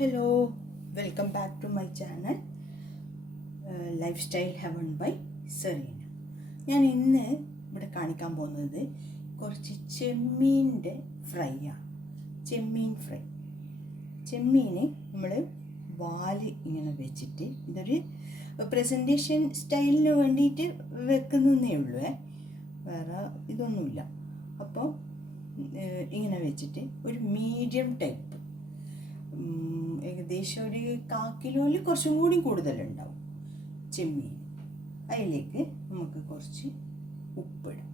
Hello, welcome back to my channel lifestyle heaven by Serena. ഞാൻ ഇന്ന് ഇവിടെ കാണിക്കാൻ പോകുന്നത് കുറച്ച് ചെമ്മീൻ്റെ ഫ്രൈ ആണ്. ചെമ്മീൻ ഫ്രൈ. ചെമ്മീന് നമ്മൾ വാല് ഇങ്ങനെ വെച്ചിട്ട് ഇതൊരു പ്രസൻറ്റേഷൻ സ്റ്റൈലിന് വേണ്ടിയിട്ട് വെക്കുന്നതേ ഉള്ളൂ, വേറെ ഇതൊന്നുമില്ല. അപ്പോൾ ഇങ്ങനെ വെച്ചിട്ട് ഒരു മീഡിയം ടൈപ്പ്, ഏകദേശം ഒരു 1/4 കിലോയിൽ കുറച്ചും കൂടി കൂടുതലുണ്ടാവും ചെമ്മീൻ. അതിലേക്ക് നമുക്ക് കുറച്ച് ഉപ്പിടാം,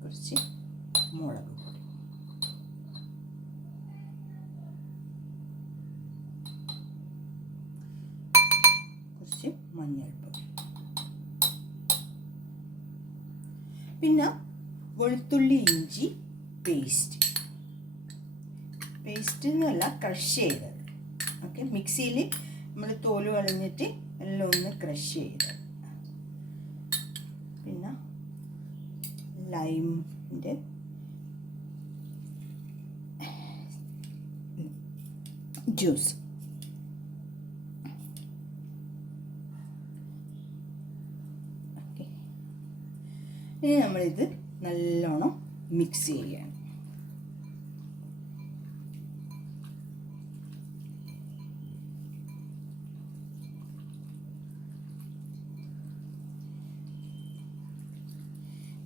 കുറച്ച് മുളക് പൊടി, കുറച്ച് മഞ്ഞൾപ്പൊടി, പിന്നെ വെളുത്തുള്ളി ഇഞ്ചി പേസ്റ്റ് എന്നല്ല, ക്രഷ് ചെയ്തത്. ഓക്കെ, മിക്സിയിൽ നമ്മൾ തോല് കളഞ്ഞിട്ട് എല്ലാം ഒന്ന് ക്രഷ് ചെയ്തത്. പിന്നെ ലൈമിൻ്റെ ജ്യൂസ്, ഓക്കെ. ഇനി നമ്മളിത് നല്ലോണം മിക്സ് ചെയ്യണം.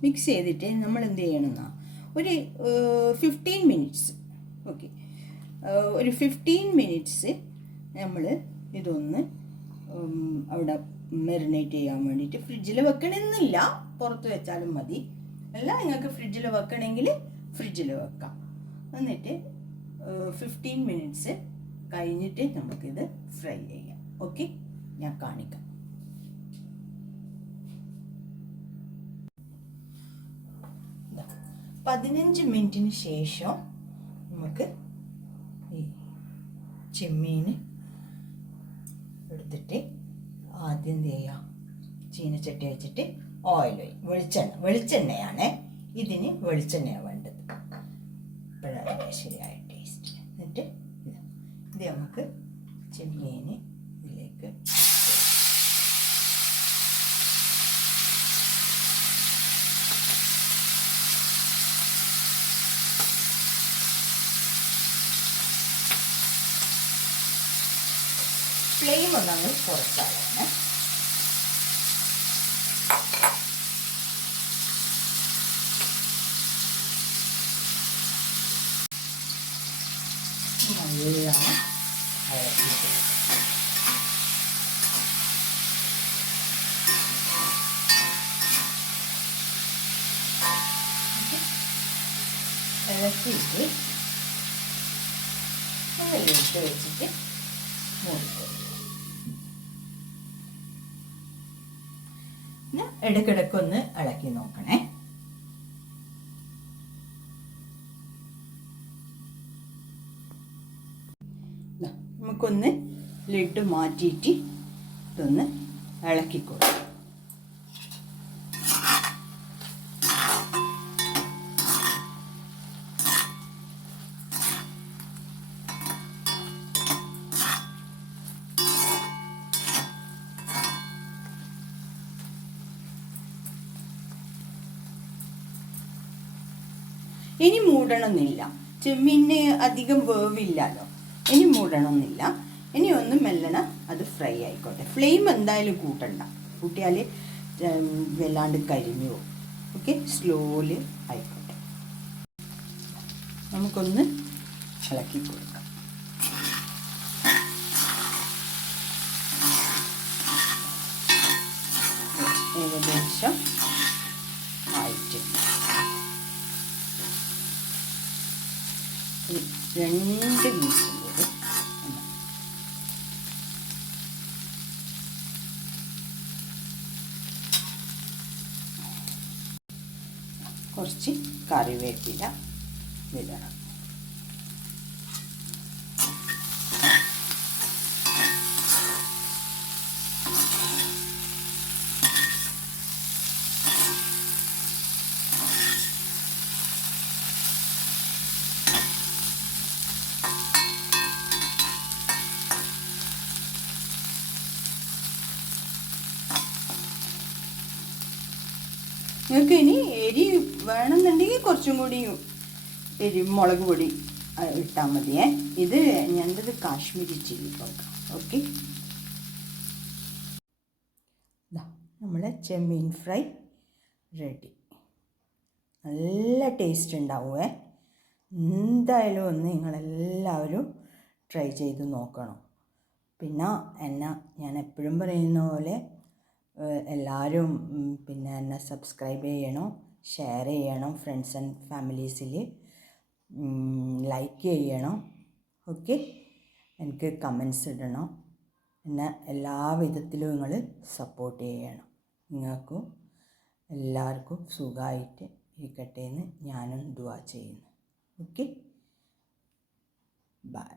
മിക്സ് ചെയ്തിട്ട് നമ്മൾ എന്ത് ചെയ്യണമെന്നാ, ഒരു 15 മിനിറ്റ്സ്, ഓക്കെ, ഒരു 15 മിനിറ്റ്സ് നമ്മൾ ഇതൊന്ന് അവിടെ മെറിനേറ്റ് ചെയ്യാൻ വേണ്ടിയിട്ട് ഫ്രിഡ്ജിൽ വെക്കണമെന്നില്ല, പുറത്ത് വെച്ചാലും മതി. അല്ല, നിങ്ങൾക്ക് ഫ്രിഡ്ജിൽ വെക്കണമെങ്കിൽ ഫ്രിഡ്ജിൽ വെക്കാം. എന്നിട്ട് 15 മിനിറ്റ്സ് കഴിഞ്ഞിട്ട് നമുക്കിത് ഫ്രൈ ചെയ്യാം. ഓക്കെ, ഞാൻ കാണിക്കാം. പതിനഞ്ച് മിനിറ്റിന് ശേഷം നമുക്ക് ഈ ചെമ്മീൻ എടുത്തിട്ട് ആദ്യം എന്ത് ചെയ്യാം, ചീനച്ചട്ടി വെച്ചിട്ട് ഓയിൽ വെളിച്ചെണ്ണയാണ് ഇതിന്, വെളിച്ചെണ്ണയാണ് വേണ്ടത്. അപ്പോഴാണ് ശരിയായ ടേസ്റ്റ്. എന്നിട്ട് ഇത് നമുക്ക് ചെമ്മീൻ ഇതിലേക്ക് ഫ്ലെയിം ഒന്നങ്ങ് കുറച്ചാലാണ്. നല്ലോണം ഇളക്കിയിട്ട് ഇട്ട് വെച്ചിട്ട് മൂടിക്കൊടുക്കും. പിന്നെ ഇടയ്ക്കിടയ്ക്കൊന്ന് ഇളക്കി നോക്കണേ. നമുക്കൊന്ന് ലിഡ് മാറ്റിയിട്ട് ഇതൊന്ന് ഇളക്കിക്കൊടുക്കും. ഇനി മൂടണമെന്നില്ല, ചെമ്മീന് അധികം വേവില്ലല്ലോ, ഇനി മൂടണമെന്നില്ല. ഇനി ഒന്ന് മെല്ലണം അത് ഫ്രൈ ആയിക്കോട്ടെ. ഫ്ലെയിം എന്തായാലും കൂട്ടണ്ട, കൂട്ടിയാൽ വല്ലാണ്ട് കരിഞ്ഞു പോകും. ഓക്കെ, സ്ലോലി ആയിക്കോട്ടെ. നമുക്കൊന്ന് ഇളക്കി കൊടുക്കാം. ഏകദേശം ആയിട്ട് 2 മിനിറ്റ് കൂടി കുറച്ച് കറിവേപ്പില വിടണം. നിങ്ങൾക്ക് ഇനി എരി വേണമെന്നുണ്ടെങ്കിൽ കുറച്ചും കൂടി മുളക് പൊടി ഇട്ടാൽ മതിയേ. ഇത് ഞണ്ടത് കാശ്മീരി ചില്ലി പൗഡർ. ഓക്കെ, നമ്മളെ ചെമ്മീൻ ഫ്രൈ റെഡി. നല്ല ടേസ്റ്റ് ഉണ്ടാവുമേ. എന്തായാലും ഒന്ന് നിങ്ങളെല്ലാവരും ട്രൈ ചെയ്ത് നോക്കണം. പിന്നെ ഞാൻ എപ്പോഴും പറയുന്ന പോലെ എല്ലാവരും പിന്നെ എന്നെ സബ്സ്ക്രൈബ് ചെയ്യണം, ഷെയർ ചെയ്യണം, ഫ്രണ്ട്സ് ആൻഡ് ഫാമിലീസിൽ ലൈക്ക് ചെയ്യണം. ഓക്കെ, എനിക്ക് കമൻസ് ഇടണം. എന്നെ എല്ലാ വിധത്തിലും നിങ്ങൾ സപ്പോർട്ട് ചെയ്യണം. നിങ്ങൾക്കും എല്ലാവർക്കും സുഖമായിട്ട് ഇരിക്കട്ടെ എന്ന് ഞാനും ദുആ ചെയ്യുന്നു. Okay, by.